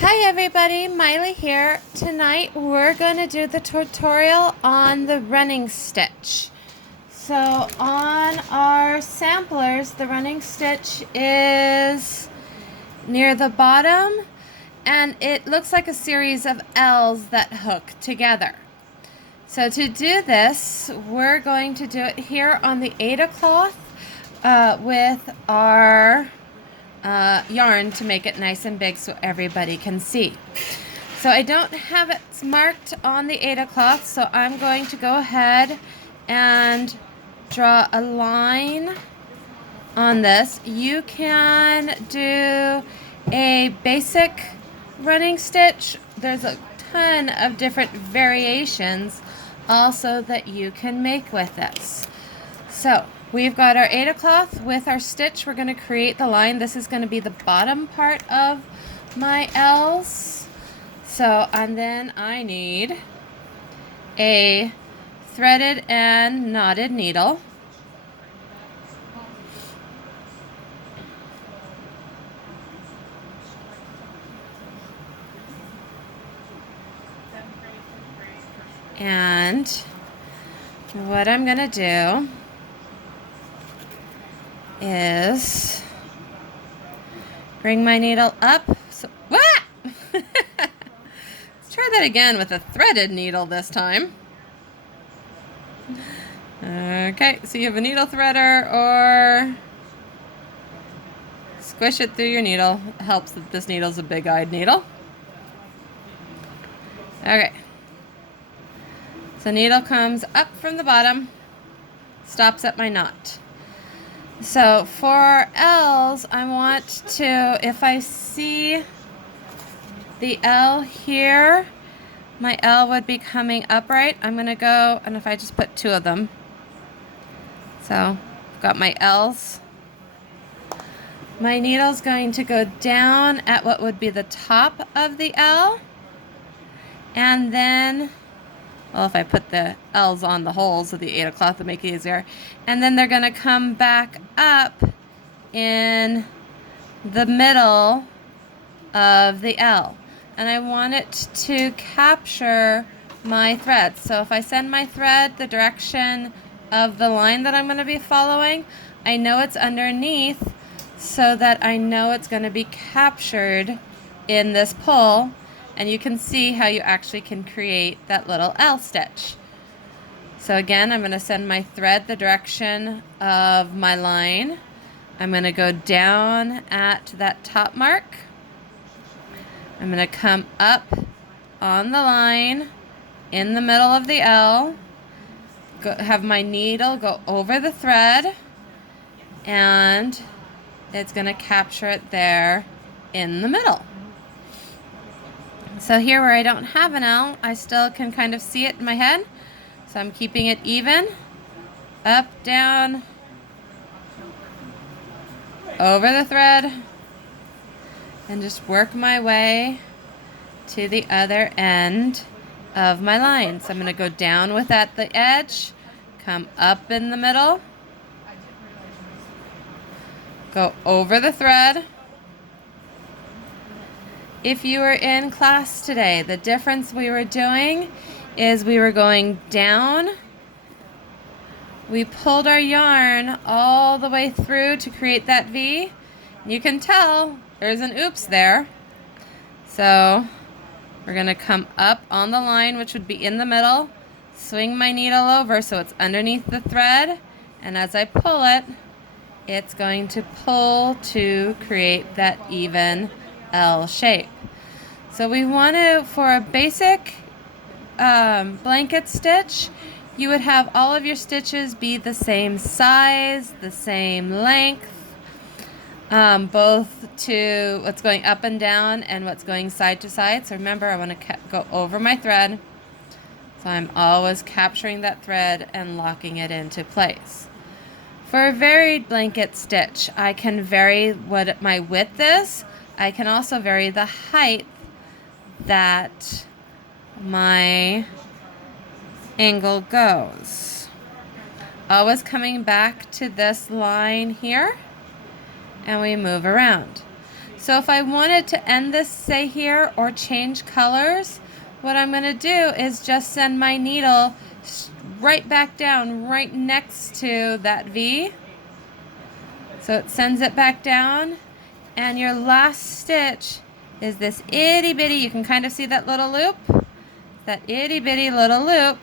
Hi everybody, Miley here. Tonight we're going to do the tutorial on the running stitch. So on our samplers, the running stitch is near the bottom and it looks like a series of L's that hook together. So to do this, we're going to do it here on the Aida cloth with our yarn to make it nice and big so everybody can see. So I don't have it marked on the Aida cloth, so I'm going to go ahead and draw a line on this. You can do a basic running stitch. There's a ton of different variations also that you can make with this. So we've got our Aida cloth with our stitch. We're going to create the line. This is going to be the bottom part of my L's. So, and then I need a threaded and knotted needle. And what I'm going to do is bring my needle up. So, let's try that again with a threaded needle this time. Okay, so you have a needle threader or squish it through your needle. It helps that this needle's a big-eyed needle. Okay. So needle comes up from the bottom, stops at my knot. So for L's, I want to, if I see the L here, my L would be coming upright. I'm going to go, and if I just put two of them. So I've got my L's. My needle's going to go down at what would be the top of the L. And then, well, if I put the L's on the holes of the Aida cloth to make it easier. And then they're going to come back up in the middle of the L. And I want it to capture my thread. So if I send my thread the direction of the line that I'm going to be following, I know it's underneath so that I know it's going to be captured in this pull. And you can see how you actually can create that little L stitch. So again, I'm going to send my thread the direction of my line. I'm going to go down at that top mark. I'm going to come up on the line in the middle of the L, have my needle go over the thread, and it's going to capture it there in the middle. So here where I don't have an L, I still can kind of see it in my head. So I'm keeping it even, up, down, over the thread, and just work my way to the other end of my line. So I'm going to go down with at the edge, come up in the middle, go over the thread. If you were in class today, the difference we were doing is we were going down. We pulled our yarn all the way through to create that V. You can tell there's an oops there. So we're going to come up on the line, which would be in the middle, swing my needle over so it's underneath the thread, and as I pull it, it's going to pull to create that even L shape. So we want to, for a basic blanket stitch, you would have all of your stitches be the same size, the same length, both to what's going up and down and what's going side to side. So remember, I want to go over my thread. So I'm always capturing that thread and locking it into place. For a varied blanket stitch, I can vary what my width is. I can also vary the height that my angle goes. Always coming back to this line here, and we move around. So if I wanted to end this, say here, or change colors, what I'm going to do is just send my needle right back down, right next to that V. So it sends it back down, and your last stitch is this itty bitty, you can kind of see that little loop, that itty bitty little loop,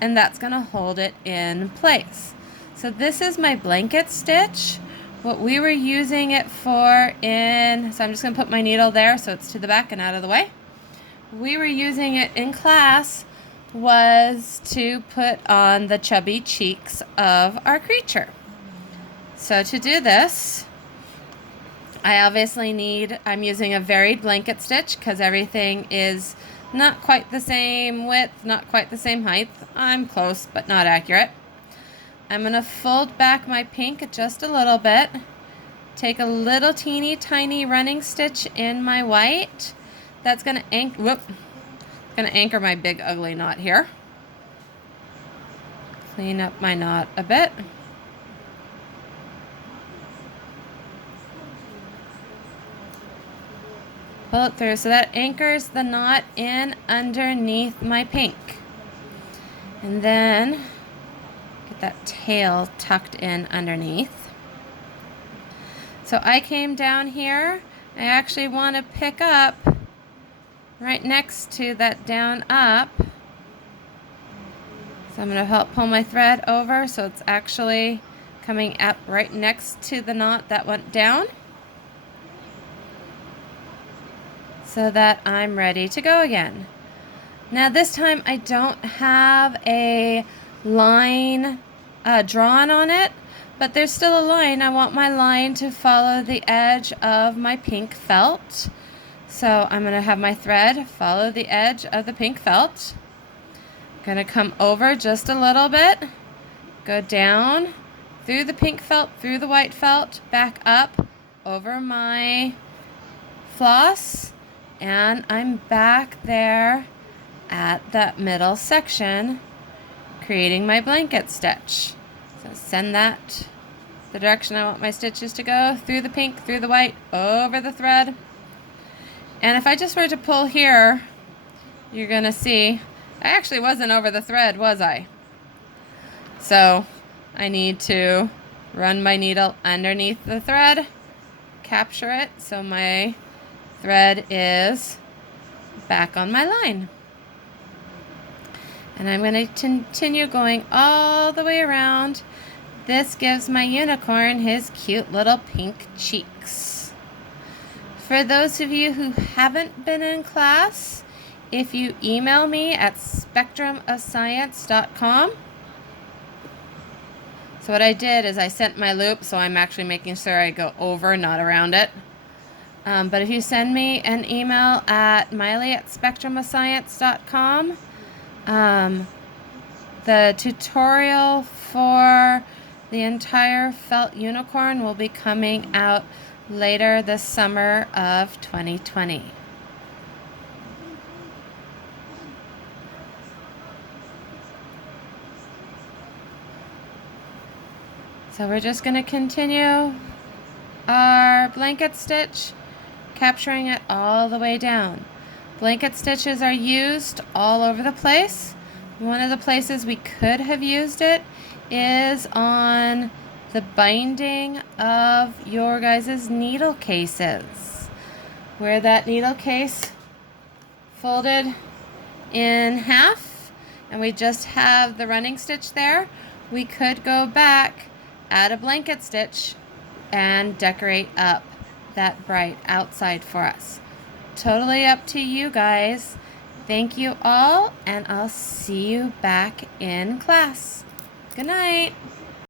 and that's going to hold it in place. So this is my blanket stitch. What we were using it for so I'm just going to put my needle there so it's to the back and out of the way. We were using it in class was to put on the chubby cheeks of our creature. So to do this, I'm using a varied blanket stitch because everything is not quite the same width, not quite the same height. I'm close, but not accurate. I'm going to fold back my pink just a little bit, take a little teeny tiny running stitch in my white. That's going to anchor my big ugly knot here. Clean up my knot a bit. Pull it through so that anchors the knot in underneath my pink. And then get that tail tucked in underneath. So I came down here. I actually want to pick up right next to that down up. So I'm going to help pull my thread over so it's actually coming up right next to the knot that went down, so that I'm ready to go again. Now this time I don't have a line drawn on it, but there's still a line. I want my line to follow the edge of my pink felt. So I'm going to have my thread follow the edge of the pink felt. I'm going to come over just a little bit, go down through the pink felt, through the white felt, back up over my floss, and I'm back there at that middle section creating my blanket stitch. So send that the direction I want my stitches to go, through the pink, through the white, over the thread. And if I just were to pull here, you're going to see I actually wasn't over the thread, was I? So I need to run my needle underneath the thread, capture it so my thread is back on my line. And I'm going to continue going all the way around. This gives my unicorn his cute little pink cheeks. For those of you who haven't been in class, if you email me at spectrumofscience.com. So what I did is I sent my loop, so I'm actually making sure I go over, not around it. But if you send me an email at miley@spectrumofscience.com, the tutorial for the entire felt unicorn will be coming out later this summer of 2020. So we're just going to continue our blanket stitch, capturing it all the way down. Blanket stitches are used all over the place. One of the places we could have used it is on the binding of your guys' needle cases, where that needle case folded in half and we just have the running stitch there. We could go back, add a blanket stitch, and decorate up that bright outside for us. Totally up to you guys. Thank you all, and I'll see you back in class. Good night.